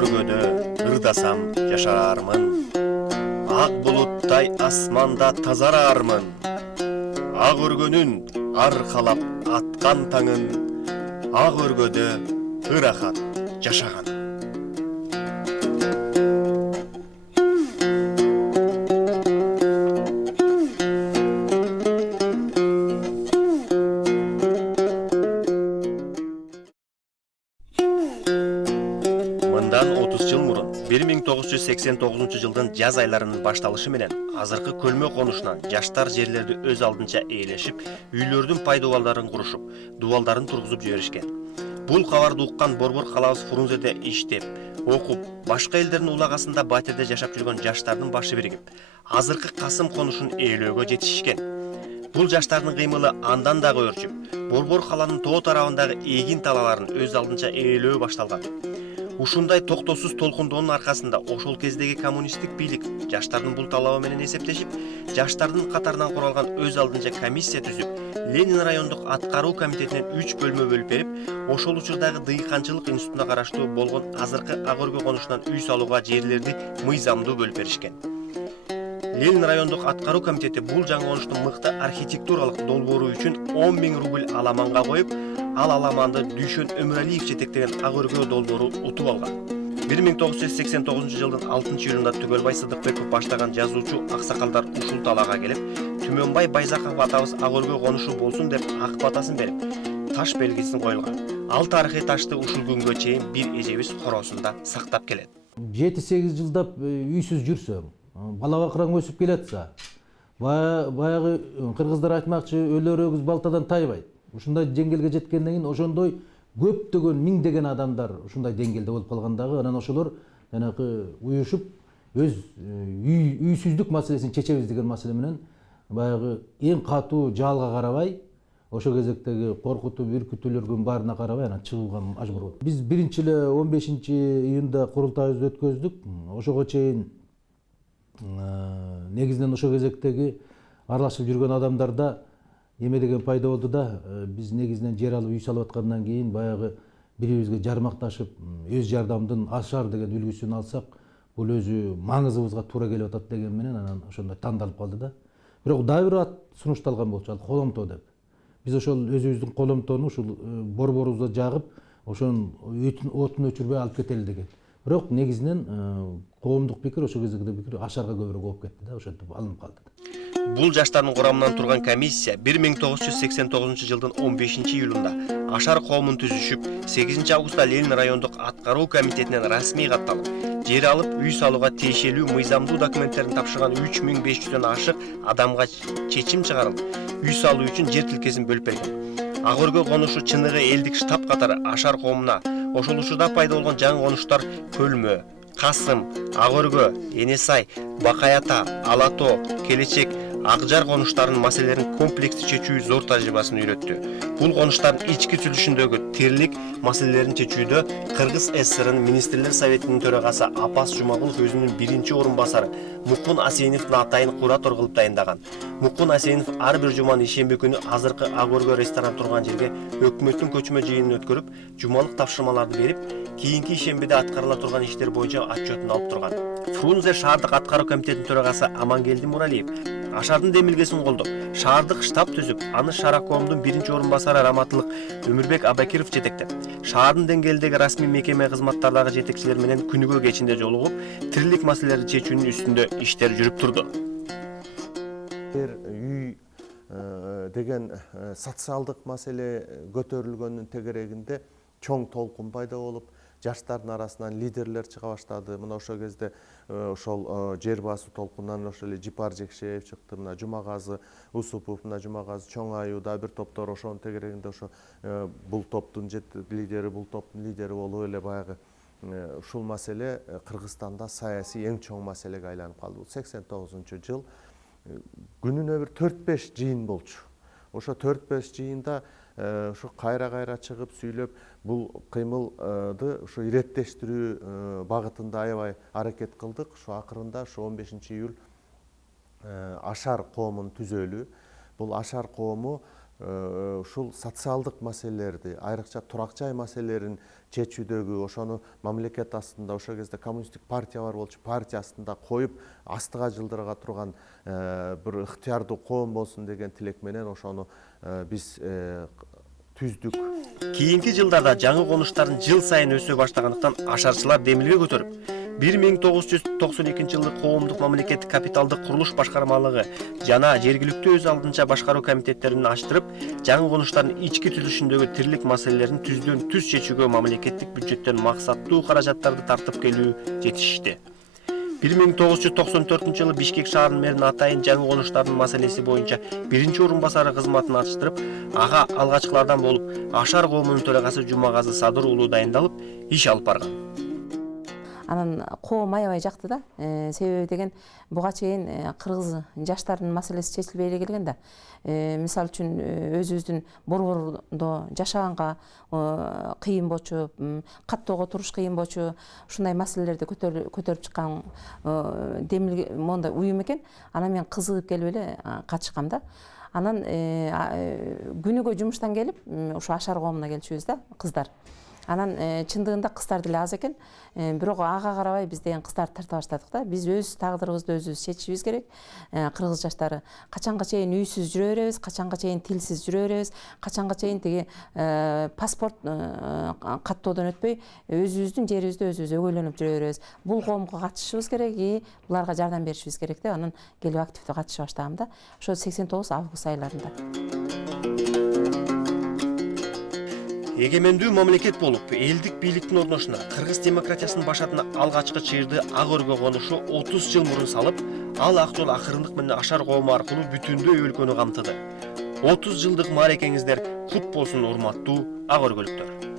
өргөдө ырдасам жашармын. Ак булуттай асманда тазарармын. Ак өргөнүн аркалап аткан таңын, ак өргөдө ырахат жашаган. Мындан 30 жыл мурун 1989 жылдын жаз айларынын башталышы менен азыркы көлмө конушунан жаштар жерлерди өз алдынча ээлешип, үйлөрдүн пай дубалдарын курушуп, дубалдарын тургузуп жиберишкен. Бул кабарды уккан борбор калабыз Фрунзеде иштеп, окуп, башка элдердин улагасында батирде жашап жүргөн жаштардын башы биригип, азыркы Касым конушун ээлөөгө жетишишкен. Бул жаштардын кыймылы андан дагы өрчүп, борбор каланын тоо тарабындагы эгин талаларын өз алдынча ээлөө башталган. Ушундай токтосуз толкундоонун аркасында ошол кездеги коммунисттик бийлик жаштардын бул талабы менен эсептешип, жаштардын катарынан куралган өз алдынча комиссия түзүп, Ленин райондук аткаруу комитетинен 3 бөлмө бөлүп берип, ошол учурдагы дыйканчылык институтуна караштуу болгон азыркы Ак өргө конушунан үй салууга жерлерди мыйзамдуу бөлүп беришкен. Ленин райондук аткаруу комитети бул жаңы конуштун мыкты архитектуралык долбоору үчүн 10 000 рубль аламанга коюп, ал аламанды Дүйшөн Өмүралиев жетектеген Ак өргө долбоору утуп алган. 1989 жылдын 6 июлунда Түгөлбай Сыдыкбеков баштаган жазуучу аксакалдар ушул талаага келип, Түмөнбай Байзаков атабыз Ак өргө конушу болсун деп ак батасын берип, таш белгисин коюлган. Ал тарыхый ташты ушул күнгө чейин бир эжебиз коросунда сактап келет. 7-8 жылдап үйсүз жүрсөң, бала бакыраң өсүп келатса, баягы кыргыздар айтмакчы өлөр өгүз балтадан тайбайт. Ушундай деңгээлге жеткенден кийин ошондой көптөгөн миңдеген адамдар ушундай деңгээлде болуп калгандагы, анан ошолор жанагы уюшуп өз үйсүздүк маселесин чечебиз деген маселе менен баягы эң катуу жалга карабай, ошол кезектеги коркутуу, үркүтүүлөргө баарына карабай анан чыгууга мажбур болдук. Биз биринчи эле 15-июнда курултайыбызды өткөздүк. Ошого чейин негизинен ошол кезектеги аралашып жүргөн адамдарда эме деген пайда болду да, биз негизинен жер алып үй салып аткандан кийин баягы бири-бирибизге жармакташып, өз жардамдын ашар деген үлгүсүн алсак, бул өзү маңызыбызга туура келип атат деген менен анан ошондой тандалып калды да. Бирок дагы бир ат сунушталган болчу, ал коломто деп. Биз ошол өзүбүздүн коломтону ушул борборубузда жагып, ошонун отун өчүрбөй алып кетели деген. Бирок негизинен коомдук пикир, ошол кездеги пикир ашарга көбүрөөк болуп кетти да, ошентип алынып калды. Бул жаштардын курамынан турган комиссия 1989 жылдын 15 июлунда Ашар коомун түзүшүп, 8 августта Ленин райондук аткаруу комитетинен расмий катталып, жер алып үй салууга тиешелүү мыйзамдуу документтерин тапшырган 3500дөн ашык адамга чечим чыгарылып, үй салуу үчүн жер тилкесин бөлүп берген. Ак өргө конушу чыныгы элдик штаб катары Ашар коомуна ошол учурда пайда болгон жаңы конуштар Көлмө, Касым, Ак өргө, Энесай, Бакаята, Алато, Келечек, Акжар конуштарынын маселелерин комплекстүү чечүү зор тажрыйбасын үйрөттү. Бул конуштардын ички түзүлүшүндөгү тирлик маселелерин чечүүдө Кыргыз ССРнын Министрлер Советинин төрагасы Апас Жумагулов өзүнүн биринчи орун басары Мукун Асеновдун атайын куратор кылып дайындаган. Мукун Асенов ар бир жуманын ишемби күнү азыркы Ак өргө ресторан турган жерге өкмөттүн көчмө жыйынын өткөрүп, жумалык тапшырмаларды берип, кийинки ишембиде аткарыла турган иштер боюнча отчетун алып турган. Фрунзе шаардык аткаруу комитетинин төрагасы Амангелди Муралиев Ашардын демилгесин колдоп, шаардык штаб түзүп, аны Шаракоомдун биринчи орун басары Раматылык Өмүрбек Абакиров жетектеп, шаардын деңгээлдеги расмий мекеме кызматтардагы жетекчилер менен күнүгө кечинде жолугуп, тирлик маселелерди чечүүнүн үстүндө иштер жүрүп турду. Үй деген социалдык маселе көтөрүлгөндүн тегерегинде чоң толкун пайда болуп, жаштардын арасынан лидерлер чыга баштады. Мына ошол кезде ошол жер басуу толкунунан ошол эле Жипар Жекшеев чыкты, мына Жумагазы Усупов, мына Жумагазы Чоң Аюу да бир топтор ошонун тегерегинде ошо бул топтун лидери, бул топтун лидери болуп эле баягы ушул маселе Кыргызстанда саясий эң чоң маселеге айланып калды. Бул 89-жыл күнүнө бир 4-5 жыйын болчу. Ошо 4-5 жыйында ушу кайра чыгып сүйлөп, бул кыймылды ушу иреттештирүү багытында аябай аракет кылдык. Ушу акырында ушу 15 июль Ашар коомун түзөлү. Бул Ашар коому ушул социалдык маселелерди, айрыкча турак жай маселелерин чечүүдөгү ошону мамлекет астында, ошол кезде коммунисттик партия бар болчу, партия астында коюп астыга жылдырга турган бир ыктыярдуу коом болсун деген тилек менен ошону биз түздүк. Кийинки жылдарда жаңы конуштардын жыл сайын өсө баштагандыктан ашарчылар демилге көтөрүп 1992 жылы коомдук мамлекеттик капиталдык курулуш башкармалыгы жана жергиликтүү өз алдынча башкаруу комитеттерин аштырып, жаңы конуштардын ички түзүлүшүндөгү тирлик маселелерин түздөн түз чечүүгө мамлекеттик бюджеттен максаттуу каражаттарды тартып келүү жетишти. 1994 жылы Бишкек шаарынын мэрин атайын жаңы конуштардын маселеси боюнча биринчи орун басары кызматын ачтырып, ага алгачкылардан болуп Ашар коомунун төрагасы Жумагазы Садыр уулу дайындалып, иш алып барган. Анан коом аябай жакты да, себеби деген буга чейин кыргыз жаштардын маселеси чечилбей эле келген да. Мисалы үчүн өзүбүздүн борбордо жашаганга кыйын болчу, каттоого туруш кыйын болчу, ушундай маселелерди көтөрүп чыккан демилге мондай уюм экен. Анан мен кызыгып келип эле катышкам да. Анан күнүгө жумуштан келип, ушу Ашар коомуна келчүбүз да, кыздар. Анан чындыгында кыздар деле аз экен, бирок ага карабай биз деген кыздарды тарта баштадык да. Биз өз тагдырыбызды өзүбүз чечишибиз керек. Кыргыз жаштары качанга чейин үйсүз жүрө беребиз, качанга чейин тилсиз жүрө беребиз, качанга чейин тиги паспорт каттоодон өтпөй өзүбүздүн жерибизде өзүбүз өгөйлөнүп жүрө беребиз. Бул коомго катышышыбыз керек, буларга жардам беришибиз керек деп анан келип активдүү катыша баштагам да. Ошо 89 август айларында. Эгемендүү мамлекет болуп, элдик бийликтин орношуна кыргыз демократиясынын башатына алгачкы чыйырды ак өргө конушу 30 жыл мурун салып, ал ак жол акырындык менен Ашар коому аркылуу бүтүндөй өлкөнү камтыды. 30 жылдык мааракеңиздер кут болсун, урматтуу ак өргөлүктөр.